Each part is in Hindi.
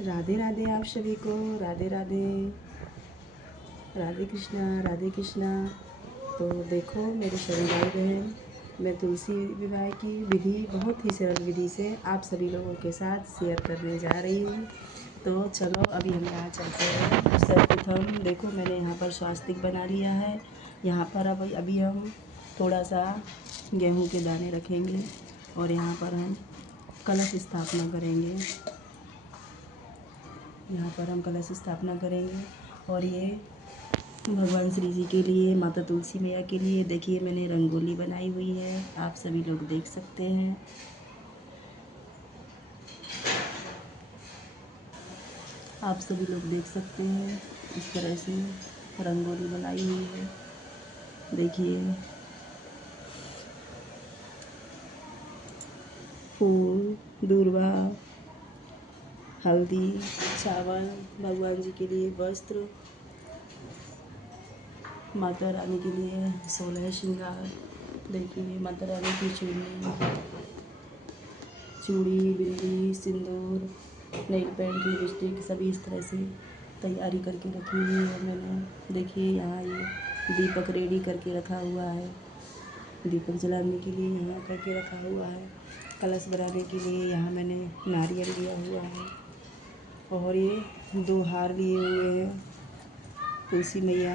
राधे राधे आप सभी को। राधे राधे। राधे कृष्णा। राधे कृष्णा। तो देखो मेरे सभी भाई बहन, मैं तुलसी विवाह की विधि बहुत ही सरल विधि से आप सभी लोगों के साथ शेयर करने जा रही हूँ। तो चलो अभी हम यहाँ चलते हैं। सर्वप्रथम देखो मैंने यहाँ पर स्वास्तिक बना लिया है। यहाँ पर अब अभी हम थोड़ा सा गेहूँ के दाने रखेंगे और यहाँ पर हम कलश स्थापना करेंगे। यहाँ पर हम कलश स्थापना करेंगे और ये भगवान श्री जी के लिए, माता तुलसी मैया के लिए देखिए मैंने रंगोली बनाई हुई है, आप सभी लोग देख सकते हैं। आप सभी लोग देख सकते हैं इस तरह से रंगोली बनाई हुई है। देखिए फूल, दूर्वा, हल्दी, चावल, भगवान जी के लिए वस्त्र, माता रानी के लिए 16 श्रृंगार। देखिए माता रानी की चूड़ी, बिंदी, सिंदूर, नेल पेंट, लिपस्टिक सभी इस तरह से तैयारी करके रखी हुई है मैंने। देखिए यहाँ ये दीपक रेडी करके रखा हुआ है, दीपक जलाने के लिए यहाँ करके रखा हुआ है। कलश बनाने के लिए यहाँ मैंने नारियल लिया हुआ है और ये 2 हार लिए हुए हैं। तुलसी मैया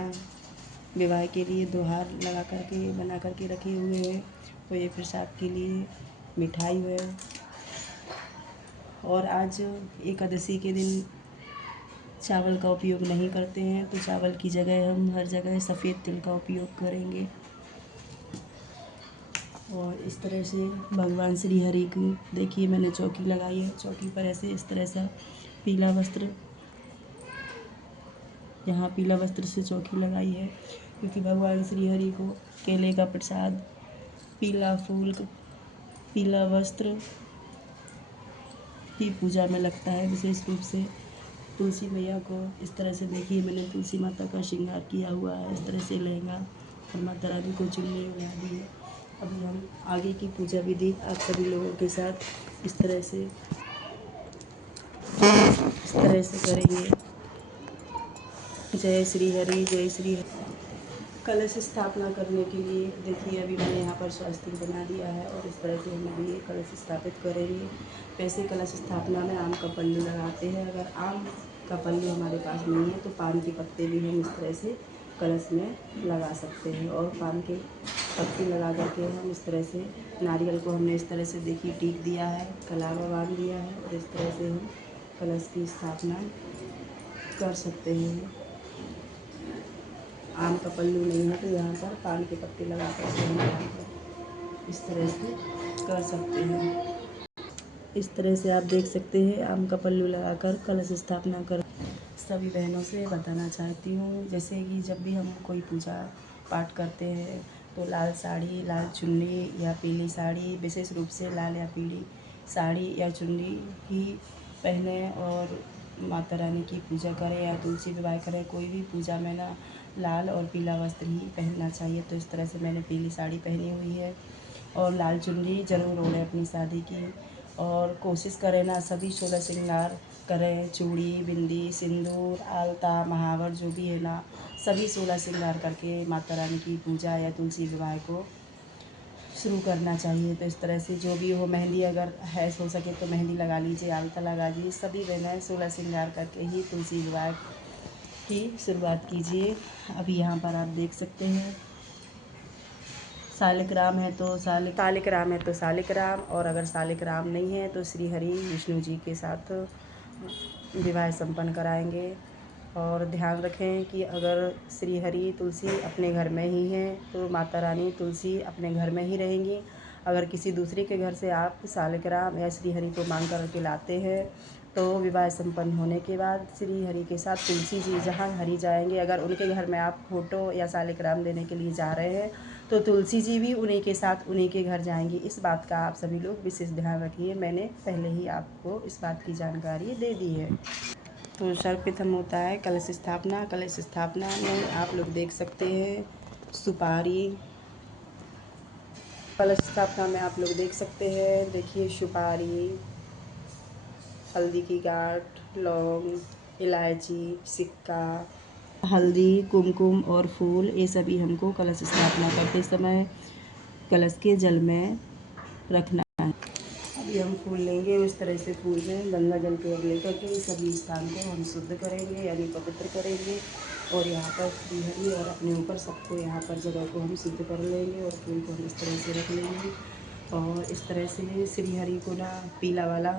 विवाह के लिए 2 हार लगा करके बना करके रखे हुए हैं। तो ये प्रसाद के लिए मिठाई है। और आज एकादशी के दिन चावल का उपयोग नहीं करते हैं, तो चावल की जगह हम हर जगह सफ़ेद तिल का उपयोग करेंगे। और इस तरह से भगवान श्री हरि की देखिए मैंने चौकी लगाई है। चौकी पर ऐसे इस तरह से पीला वस्त्र, यहाँ पीला वस्त्र से चौकी लगाई है क्योंकि भगवान श्री हरि को केले का प्रसाद, पीला फूल, पीला वस्त्र ही पूजा में लगता है विशेष रूप से। तुलसी मैया को इस तरह से देखिए मैंने तुलसी माता का श्रृंगार किया हुआ है। इस तरह से लहंगा और माता रानी को चुन्नी उड़ा दी है। अभी हम आगे की पूजा विधि आप सभी लोगों के साथ इस तरह से करेंगे। जय श्री हरि, जय श्री हरि। कलश स्थापना करने के लिए देखिए अभी मैंने यहाँ पर स्वास्तिक बना दिया है और इस तरह से हम अभी ये कलश स्थापित करेंगे। वैसे कलश स्थापना में आम का पल्लू लगाते हैं। अगर आम का पल्लू हमारे पास नहीं है तो पान के पत्ते भी हम इस तरह से कलश में लगा सकते हैं। और पान के पत्ते लगा करके हम इस तरह से नारियल को हमने इस तरह से देखिए टीक दिया है, कलावा बांध दिया है और इस तरह से हम कलश की स्थापना कर सकते हैं। आम का पल्लू नहीं है तो यहाँ पर पान के पत्ते लगा कर हम यहाँ पर इस तरह से कर सकते हैं। इस तरह से आप देख सकते हैं आम का पल्लू लगाकर कलश स्थापना कर। सभी बहनों से बताना चाहती हूँ जैसे कि जब भी हम कोई पूजा पाठ करते हैं तो लाल साड़ी, लाल चुन्नी या पीली साड़ी, विशेष रूप से लाल या पीली साड़ी या चुन्नी ही पहने और माता रानी की पूजा करें या तुलसी विवाह करें। कोई भी पूजा में ना लाल और पीला वस्त्र ही पहनना चाहिए। तो इस तरह से मैंने पीली साड़ी पहनी हुई है और लाल चुन्नी ज़रूर ओढ़ें अपनी शादी की। और कोशिश करें ना सभी 16 श्रृंगार करें, चूड़ी, बिंदी, सिंदूर, आलता, महावर जो भी है ना सभी 16 श्रृंगार करके माता रानी की पूजा या तुलसी विवाह को शुरू करना चाहिए। तो इस तरह से जो भी हो, मेहंदी अगर है हो सके तो मेहंदी लगा लीजिए, आलता लगा लीजिए। सभी बहनें 16 श्रृंगार करके ही तुलसी विवाह की शुरुआत कीजिए। अभी यहाँ पर आप देख सकते हैं शालिग्राम है तो शालिग्राम और अगर शालिग्राम नहीं है तो श्री हरि विष्णु जी के साथ विवाह संपन्न कराएंगे। और ध्यान रखें कि अगर श्री हरि तुलसी अपने घर में ही हैं तो माता रानी तुलसी अपने घर में ही रहेंगी। अगर किसी दूसरे के घर से आप शालिग्राम या श्री हरि को मांग कर के लाते हैं तो विवाह संपन्न होने के बाद श्री हरि के साथ तुलसी जी जहाँ हरि जाएंगे, अगर उनके घर में आप फोटो या शालिग्राम देने के लिए जा रहे हैं तो तुलसी जी भी उन्हीं के साथ उन्हीं के घर जाएंगी। इस बात का आप सभी लोग विशेष ध्यान रखिए। मैंने पहले ही आपको इस बात की जानकारी दे दी है। तो सर्वप्रथम होता है कलश स्थापना। कलश स्थापना में आप लोग देख सकते हैं सुपारी। कलश स्थापना में आप लोग देख सकते हैं देखिए सुपारी, हल्दी की गांठ, लौंग, इलायची, सिक्का, हल्दी, कुमकुम और फूल, ये सभी हमको कलश स्थापना करते समय कलश के जल में रखना है। अभी हम फूल लेंगे, उस तरह से फूल में गंगा जल के लेकर के सभी स्थान को हम शुद्ध करेंगे यानी पवित्र करेंगे। और यहाँ पर श्रीहरि और अपने ऊपर सबको यहाँ पर जगह को हम शुद्ध कर लेंगे और फूल को हम इस तरह से रख लेंगे। और इस तरह से श्रीहरि को ना पीला वाला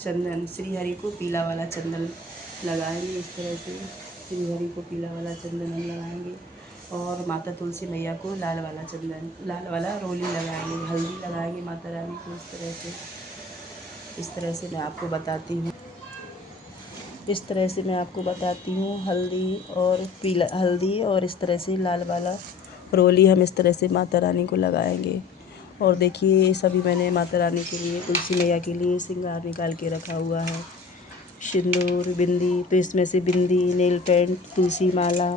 चंदन, श्रीहरि को पीला वाला चंदन लगाएंगे। इस तरह से श्रीहरि को पीला वाला चंदन हम लगाएंगे। और माता तुलसी मैया को लाल वाला चंदन, लाल वाला रोली लगाएंगे, हल्दी लगाएंगे माता रानी को। इस तरह से मैं आपको बताती हूँ। इस तरह से मैं आपको बताती हूँ, हल्दी और पीला, हल्दी और इस तरह से लाल वाला रोली हम इस तरह से माता रानी को लगाएंगे। और देखिए ये सभी मैंने माता रानी के लिए, तुलसी मैया के लिए श्रृंगार निकाल के रखा हुआ है। सिंदूर, बिंदी, तो इसमें से बिंदी, नेल पेंट, तुलसी माला,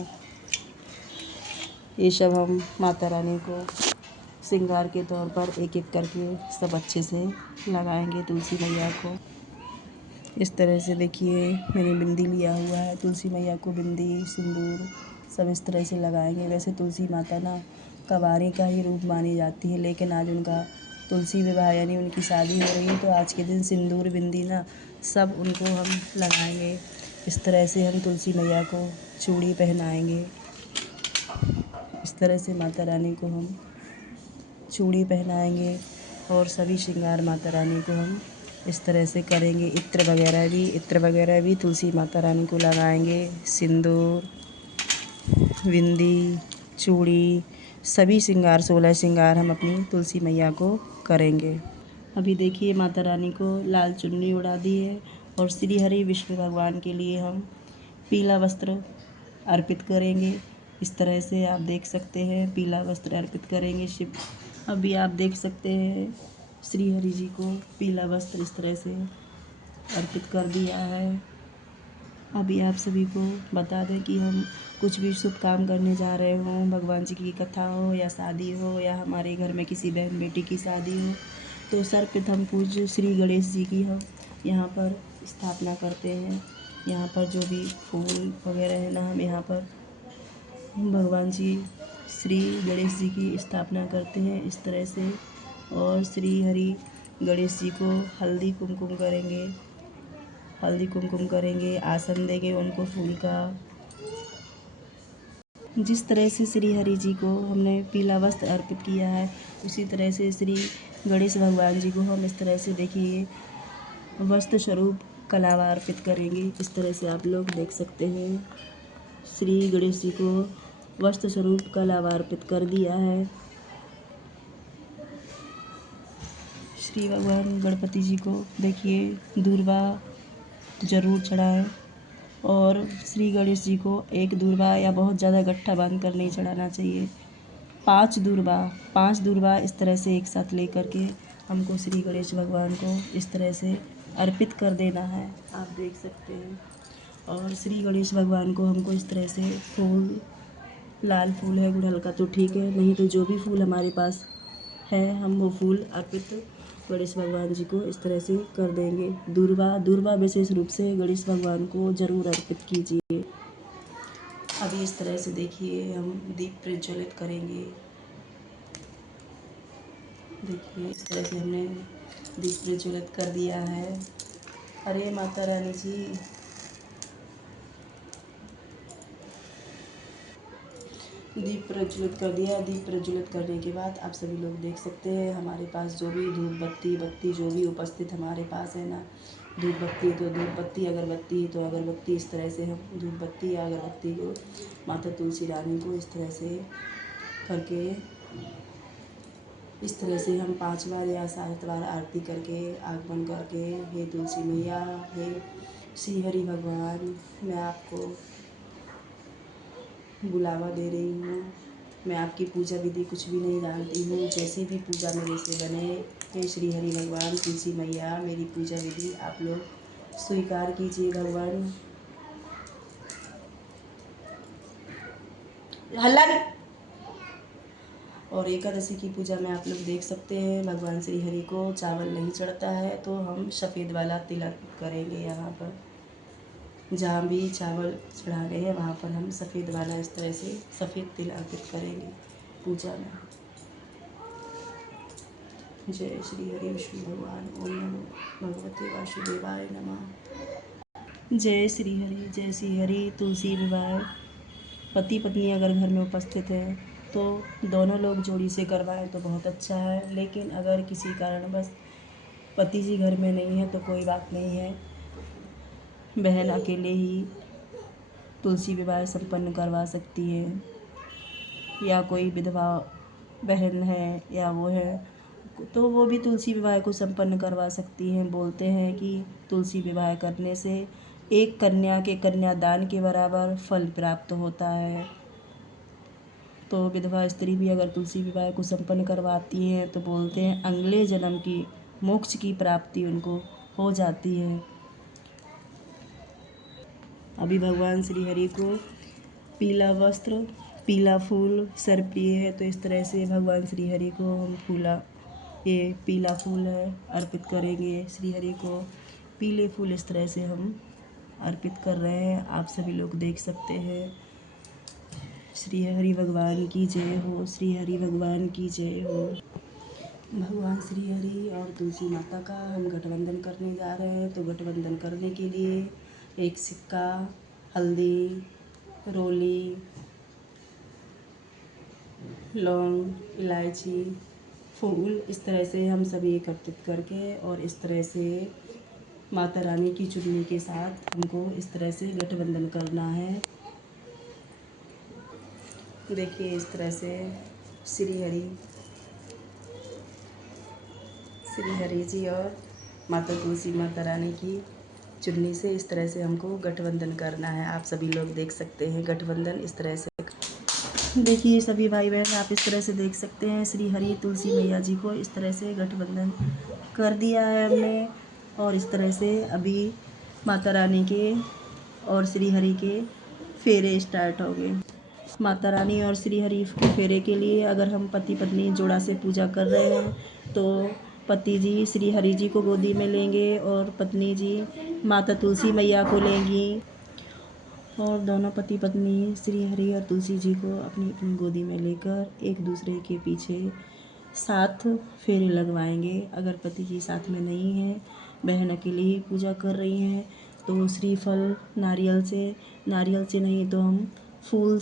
ये सब हम माता रानी को श्रृंगार के तौर पर एक एक करके सब अच्छे से लगाएंगे तुलसी मैया को। इस तरह से देखिए मैंने बिंदी लिया हुआ है, तुलसी मैया को बिंदी, सिंदूर सब इस तरह से लगाएंगे। वैसे तुलसी माता ना कवारी का ही रूप मानी जाती है, लेकिन आज उनका तुलसी विवाह यानी उनकी शादी हो रही है, तो आज के दिन सिंदूर, बिंदी ना सब उनको हम लगाएंगे। इस तरह से हम तुलसी मैया को चूड़ी पहनाएंगे। इस तरह से माता रानी को हम चूड़ी पहनाएंगे और सभी श्रृंगार माता रानी को हम इस तरह से करेंगे। इत्र वगैरह भी तुलसी माता रानी को लगाएंगे। सिंदूर, बिंदी, चूड़ी, सभी श्रृंगार, 16 श्रृंगार हम अपनी तुलसी मैया को करेंगे। अभी देखिए माता रानी को लाल चुन्नी उड़ा दी है और श्री हरि विष्णु भगवान के लिए हम पीला वस्त्र अर्पित करेंगे। इस तरह से आप देख सकते हैं, पीला वस्त्र अर्पित करेंगे शिव। अभी आप देख सकते हैं श्री हरि जी को पीला वस्त्र इस तरह से अर्पित कर दिया है। अभी आप सभी को बता दें कि हम कुछ भी शुभ काम करने जा रहे हों, भगवान जी की कथा हो या शादी हो या हमारे घर में किसी बहन बेटी की शादी हो, तो सर्वप्रथम पूज्य श्री गणेश जी की हम यहाँ पर स्थापना करते हैं। यहाँ पर जो भी फूल वगैरह है ना, हम यहाँ पर भगवान जी श्री गणेश जी की स्थापना करते हैं इस तरह से। और श्री हरि गणेश जी को हल्दी कुमकुम करेंगे, आसन देंगे उनको फूल का। जिस तरह से श्री हरि जी को हमने पीला वस्त्र अर्पित किया है, उसी तरह से श्री गणेश भगवान जी को हम इस तरह से देखिए वस्त्र स्वरूप कलावा अर्पित करेंगे। इस तरह से आप लोग देख सकते हैं, श्री गणेश जी को वस्त्र स्वरूप कलावा अर्पित कर दिया है। श्री भगवान गणपति जी को देखिए दूर्वा ज़रूर चढ़ाएं और श्री गणेश जी को एक दूर्वा या बहुत ज़्यादा गट्ठा बांध कर नहीं चढ़ाना चाहिए। 5 दूर्वा इस तरह से एक साथ लेकर के हमको श्री गणेश भगवान को इस तरह से अर्पित कर देना है, आप देख सकते हैं। और श्री गणेश भगवान को हमको इस तरह से फूल, लाल फूल है गुड़हल का तो ठीक है, नहीं तो जो भी फूल हमारे पास है हम वो फूल अर्पित गणेश भगवान जी को इस तरह से कर देंगे। दूर्वा विशेष रूप से गणेश भगवान को ज़रूर अर्पित कीजिए। अभी इस तरह से देखिए हम दीप प्रज्वलित करेंगे। देखिए इस तरह से हमने दीप प्रज्वलित कर दिया है। अरे माता रानी जी, दीप प्रज्वलित कर दिया। दीप प्रज्वलित करने के बाद आप सभी लोग देख सकते हैं हमारे पास जो भी धूप बत्ती जो भी उपस्थित हमारे पास है ना, धूप बत्ती तो धूप बत्ती, अगरबत्ती तो अगरबत्ती, इस तरह से हम धूप बत्ती या अगरबत्ती को माता तुलसी रानी को इस तरह से करके, इस तरह से हम 5 बार या 7 बार आरती करके आगमन करके, हे तुलसी मैया, हे श्री हरि भगवान, मैं आपको बुलावा दे रही हूँ। मैं आपकी पूजा विधि कुछ भी नहीं जानती हूँ, जैसी भी पूजा मेरे से बने, हे श्री हरि भगवान, तुलसी मैया, मेरी पूजा विधि आप लोग स्वीकार कीजिए भगवान। हल्ला नहीं। और एकादशी की पूजा में आप लोग देख सकते हैं भगवान श्री हरि को चावल नहीं चढ़ता है, तो हम सफ़ेद वाला तिल अर्पित करेंगे। यहाँ पर जहाँ भी चावल चढ़ाने हैं वहाँ पर हम सफ़ेद वाला इस तरह से सफ़ेद तिल अर्पित करेंगे पूजा में। जय श्री हरि विष्णु भगवान। ओम नमो भगवते वासुदेवाय नमः। जय श्री हरि। तुलसी विवाह पति पत्नी अगर घर में उपस्थित है तो दोनों लोग जोड़ी से करवाएं तो बहुत अच्छा है, लेकिन अगर किसी कारणवश पति जी घर में नहीं है तो कोई बात नहीं है, बहन अकेले ही तुलसी विवाह संपन्न करवा सकती है, या कोई विधवा बहन है या वो है तो वो भी तुलसी विवाह को संपन्न करवा सकती हैं। बोलते हैं कि तुलसी विवाह करने से एक कन्या के कन्यादान के बराबर फल प्राप्त होता है। तो विधवा स्त्री भी अगर तुलसी विवाह को संपन्न करवाती हैं तो बोलते हैं अगले जन्म की मोक्ष की प्राप्ति उनको हो जाती है। अभी भगवान श्री हरि को पीला वस्त्र पीला फूल सर्वप्रिय है, तो इस तरह से भगवान श्री हरि को हम ये पीला फूल है अर्पित करेंगे। श्री हरि को पीले फूल इस तरह से हम अर्पित कर रहे हैं, आप सभी लोग देख सकते हैं। श्री हरि भगवान की जय हो, श्री हरि भगवान की जय हो। भगवान श्री हरि और तुलसी माता का हम गठबंधन करने जा रहे हैं, तो गठबंधन करने के लिए एक सिक्का, हल्दी, रोली, लौंग, इलायची, फूल इस तरह से हम सभी एकत्रित करके और इस तरह से माता रानी की चुन्नी के साथ हमको इस तरह से गठबंधन करना है। देखिए इस तरह से श्री हरि जी और माता तुलसी माता रानी की चुन्नी से इस तरह से हमको गठबंधन करना है। आप सभी लोग देख सकते हैं गठबंधन इस तरह से। देखिए सभी भाई बहन आप इस तरह से देख सकते हैं श्री हरि तुलसी मैया जी को इस तरह से गठबंधन कर दिया है हमने। और इस तरह से अभी माता रानी के और श्री हरि के फेरे स्टार्ट हो गए। माता रानी और श्री हरि के फेरे के लिए अगर हम पति पत्नी जोड़ा से पूजा कर रहे हैं तो पति जी श्री हरि जी को गोदी में लेंगे और पत्नी जी माता तुलसी मैया को लेंगी, और दोनों पति पत्नी श्री हरि और तुलसी जी को अपनी अपनी गोदी में लेकर एक दूसरे के पीछे 7 फेरे लगवाएंगे। अगर पति जी साथ में नहीं है, बहन अकेली ही पूजा कर रही हैं, तो श्रीफल नारियल से नहीं तो हम फूल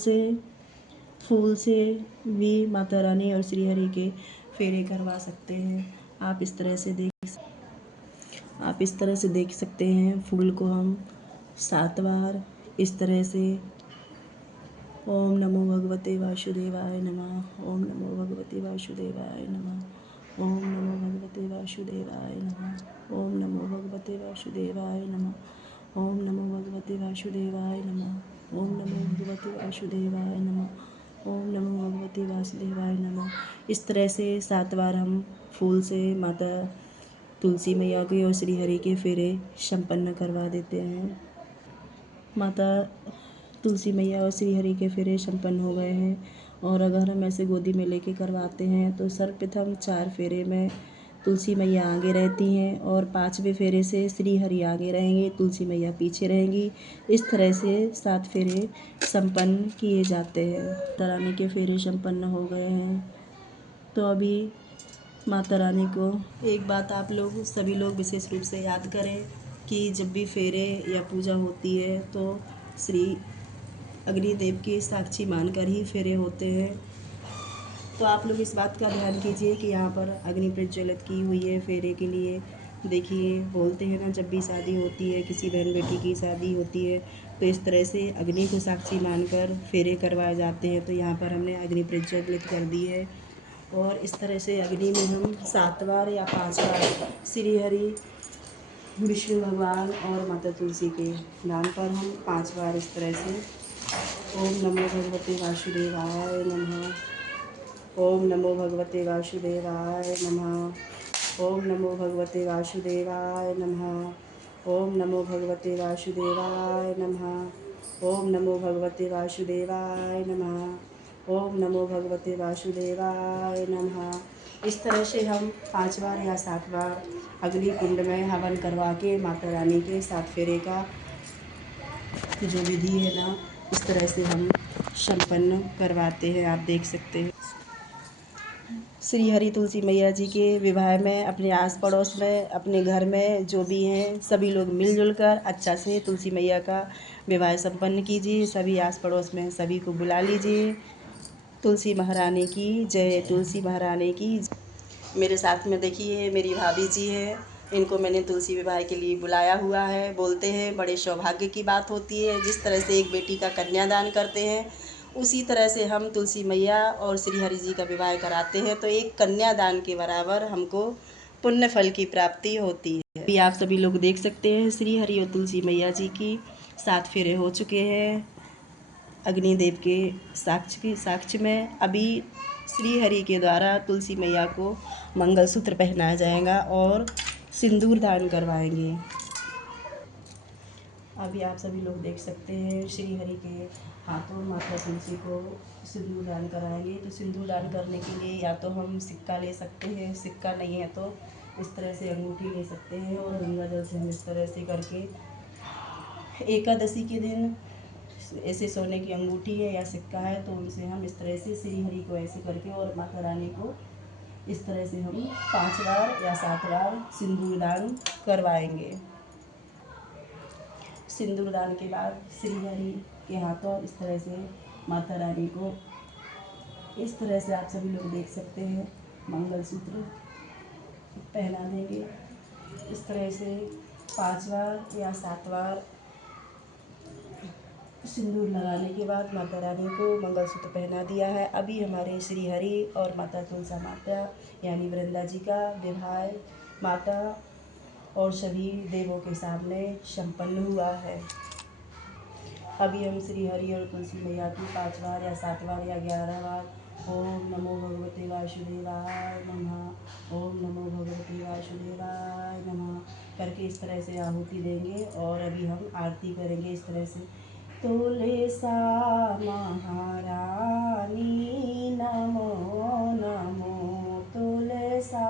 से भी माता रानी और श्री हरि के फेरे करवा सकते हैं। आप इस तरह से देख सकते हैं। फूल को हम 7 बार इस तरह से ओम नमो भगवते वासुदेवाय नमः, ओम नमो भगवते वासुदेवाय नमः, ओम नमो भगवते वासुदेवाय नमः, ओम नमो भगवते वासुदेवाय नमः, ओम नमो भगवते वासुदेवाय नमः, ओम नमो भगवते वासुदेवाय नमः, ओम नमो भगवते वासुदेवाय नमः। इस तरह से 7 बार हम फूल से माता तुलसी मैया के और श्री हरि के फेरे संपन्न करवा देते हैं। माता तुलसी मैया और श्री हरि के फेरे संपन्न हो गए हैं, और अगर हम ऐसे गोदी में लेके करवाते हैं तो सर्वप्रथम 4 फेरे में तुलसी मैया आगे रहती हैं और 5वें फेरे से श्री हरि आगे रहेंगे, तुलसी मैया पीछे रहेंगी। इस तरह से 7 फेरे संपन्न किए जाते हैं। माता रानी के फेरे संपन्न हो गए हैं, तो अभी माता रानी को एक बात आप लोग सभी लोग विशेष रूप से याद करें कि जब भी फेरे या पूजा होती है तो श्री अग्निदेव की साक्षी मानकर ही फेरे होते हैं। तो आप लोग इस बात का ध्यान कीजिए कि यहाँ पर अग्नि प्रज्वलित की हुई है फेरे के लिए। देखिए बोलते हैं ना, जब भी शादी होती है, किसी बहन बेटी की शादी होती है, तो इस तरह से अग्नि को साक्षी मानकर फेरे करवाए जाते हैं। तो यहाँ पर हमने अग्नि प्रज्वलित कर दी है, और इस तरह से अग्नि में हम 7 बार या 5 बार श्री हरि विष्णु भगवान और माता तुलसी के नाम पर हम 5 बार इस तरह से ओम नमो भगवते वासुदेवाय नमः, ओम नमो भगवते वासुदेवाय नमः, ओम नमो भगवते वासुदेवाय नमः, ओम नमो भगवते वासुदेवाय नमः, ओम नमो भगवते वासुदेवाय नमः, ओम नमो भगवते वासुदेवाय नमः। इस तरह से हम 5 बार या 7 बार अग्नि कुंड में हवन करवा के माता रानी के 7 फेरे का जो विधि है ना, इस तरह से हम संपन्न करवाते हैं। आप देख सकते हैं श्री हरि तुलसी मैया जी के विवाह में अपने आस पड़ोस में, अपने घर में जो भी हैं सभी लोग मिलजुल कर अच्छा से तुलसी मैया का विवाह संपन्न कीजिए। सभी आस पड़ोस में सभी को बुला लीजिए। तुलसी महारानी की जय, तुलसी महारानी की। मेरे साथ में देखिए मेरी भाभी जी है, इनको मैंने तुलसी विवाह के लिए बुलाया हुआ है। बोलते हैं बड़े सौभाग्य की बात होती है, जिस तरह से एक बेटी का कन्यादान करते हैं उसी तरह से हम तुलसी मैया और श्री हरि जी का विवाह कराते हैं, तो एक कन्यादान के बराबर हमको पुण्य फल की प्राप्ति होती है। अभी आप सभी लोग देख सकते हैं श्री हरि और तुलसी मैया जी की 7 फेरे हो चुके हैं अग्निदेव के साक्ष्य में। अभी श्री हरि के द्वारा तुलसी मैया को मंगलसूत्र पहनाया जाएगा और सिंदूर दान करवाएंगे। अभी आप सभी लोग देख सकते हैं श्री हरि के हाथों माता तुलसी को सिंदूर दान कराएंगे। तो सिंदूर दान करने के लिए या तो हम सिक्का ले सकते हैं, सिक्का नहीं है तो इस तरह से अंगूठी ले सकते हैं, और गंगा जल से हम इस तरह से करके एकादशी के दिन ऐसे सोने की अंगूठी है या सिक्का है तो उनसे हम इस तरह से श्री हरि को ऐसे करके और माता रानी को इस तरह से हम 5 बार या 7 बार सिंदूर दान करवाएंगे। सिंदूर दान के बाद श्री हरि के हाथों इस तरह से माता रानी को इस तरह से आप सभी लोग देख सकते हैं मंगलसूत्र पहना देंगे। इस तरह से 5 बार या 7 बार सिंदूर लगाने के बाद माता रानी को मंगलसूत्र पहना दिया है। अभी हमारे श्री हरि और माता तुलसा माता यानी वृंदा जी का विवाह माता और सभी देवों के सामने संपन्न हुआ है। अभी हम श्री हरि और तुलसी मैया की 5 बार या 7 बार या 11 बार ओम नमो भगवते वासुदेवाय नमः, ओम नमो भगवते वासुदेवाय नमः करके इस तरह से आहुति देंगे। और अभी हम आरती करेंगे इस तरह से। तुलसा महारानी नमो नमो, तुलसा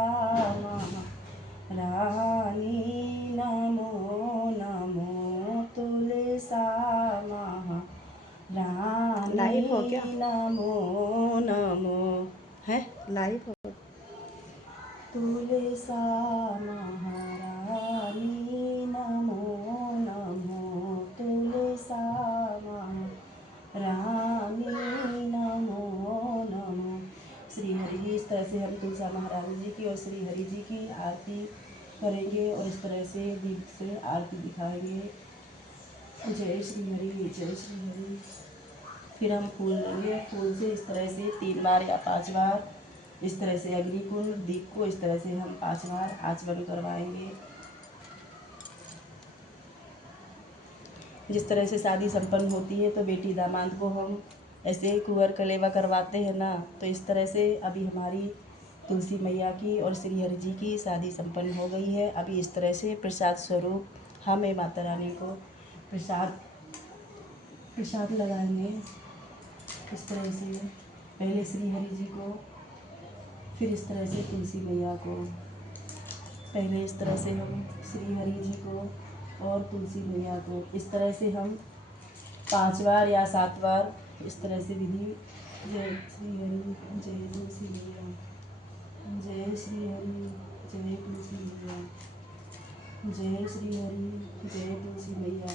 महारानी नमो नमो, तुलसा महारानी लाइव हो क्या? नमो नमो है लाइव हो। तुलसा महारानी नमो नमो, तुलसा महारानी नमो नमो। श्री हरि जी इस तरह से हम तुलसा महारानी जी की और श्री हरि जी की आरती करेंगे और इस तरह से दीप से आरती दिखाएंगे। जय श्री हरि, जय श्री हरि। फिर हम फूल लेंगे, फूल से इस तरह से 3 बार या 5 बार इस तरह से अग्निकुंड दीप को इस तरह से हम 5 बार आचमन करवाएंगे। जिस तरह से शादी संपन्न होती है तो बेटी दामाद को हम ऐसे कुंवर कलेवा करवाते हैं ना, तो इस तरह से अभी हमारी तुलसी मैया की और श्री हरि जी की शादी संपन्न हो गई है। अभी इस तरह से प्रसाद स्वरूप हमें माता रानी को प्रसाद लगाएंगे। इस तरह से पहले श्री हरि जी को, फिर इस तरह से तुलसी मैया को। पहले इस तरह से हम श्री हरि जी को और तुलसी मैया को इस तरह से हम 5 बार या 7 बार इस तरह से विधि। जय श्री हरि, जय तुलसी मैया, जय श्री हरि, जय तुलसी मैया, जय श्री हरि, जय तुलसी मैया।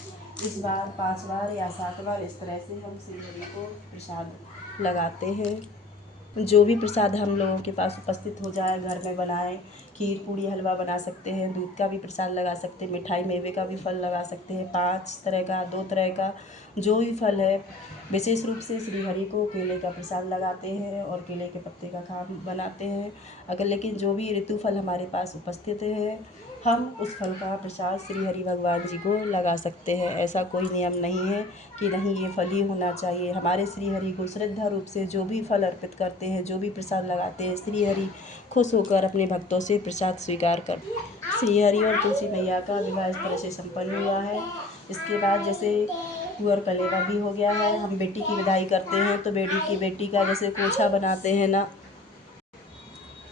इस बार 5 बार या 7 बार इस तरह से हम श्री हरि को प्रसाद लगाते हैं। जो भी प्रसाद हम लोगों के पास उपस्थित हो जाए, घर में बनाए, खीर पूड़ी हलवा बना सकते हैं, दूध का भी प्रसाद लगा सकते हैं, मिठाई मेवे का भी फल लगा सकते हैं, 5 तरह का 2 तरह का जो भी फल है। विशेष रूप से श्री हरि को केले का प्रसाद लगाते हैं और केले के पत्ते का खाम बनाते हैं। अगर लेकिन जो भी ऋतु फल हमारे पास उपस्थित है हम उस फल का प्रसाद श्री हरि भगवान जी को लगा सकते हैं। ऐसा कोई नियम नहीं है कि नहीं ये फल ही होना चाहिए। हमारे श्री हरि को श्रद्धा रूप से जो भी फल अर्पित करते हैं, जो भी प्रसाद लगाते हैं, श्री हरि खुश होकर अपने भक्तों से प्रसाद स्वीकार कर। श्री हरि और तुलसी मैया का विवाह इस तरह से संपन्न हुआ है। इसके बाद जैसे कुंवर कलेवा भी हो गया है। हम बेटी की विदाई करते हैं तो बेटी का जैसे कोछा बनाते हैं ना,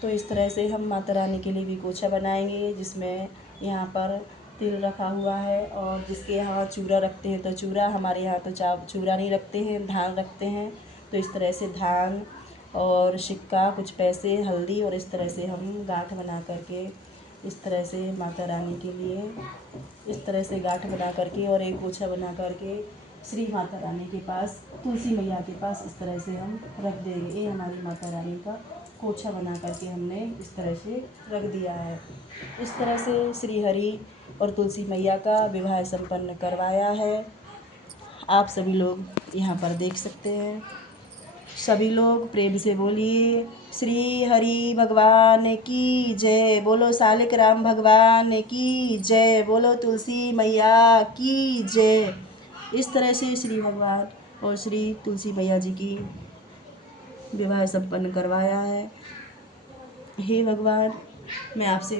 तो इस तरह से हम माता रानी के लिए भी कोछा बनाएंगे, जिसमें यहाँ पर तिल रखा हुआ है और जिसके यहाँ चूड़ा रखते हैं तो चूड़ा, हमारे यहाँ तो चूड़ा नहीं रखते हैं, धान रखते हैं। तो इस तरह से धान और सिक्का, कुछ पैसे, हल्दी, और इस तरह से हम गांठ बना करके इस तरह से माता रानी के लिए इस तरह से गांठ बना करके और एक गोछा बना करके श्री माता रानी के पास, तुलसी मैया के पास इस तरह से हम रख देंगे। ये हमारी माता रानी का कोछा बना करके हमने इस तरह से रख दिया है। इस तरह से श्री हरि और तुलसी मैया का विवाह संपन्न करवाया है। आप सभी लोग यहाँ पर देख सकते हैं। सभी लोग प्रेम से बोलिए श्री हरि भगवान की जय, बोलो सालिक राम भगवान की जय, बोलो तुलसी मैया की जय। इस तरह से श्री भगवान और श्री तुलसी मैया जी की विवाह संपन्न करवाया है। हे भगवान, मैं आपसे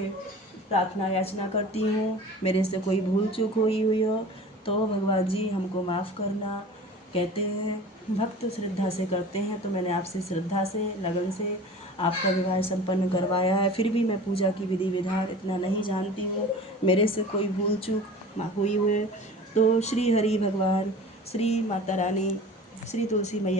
प्रार्थना याचना करती हूँ, मेरे से कोई भूल चूक हुई हो तो भगवान जी हमको माफ़ करना। कहते हैं भक्त श्रद्धा से करते हैं, तो मैंने आपसे श्रद्धा से, लगन से आपका विवाह संपन्न करवाया है। फिर भी मैं पूजा की विधि विधान इतना नहीं जानती हूँ, मेरे से कोई भूल चूक हुई तो श्री हरि भगवान, श्री माता रानी, श्री तुलसी मैया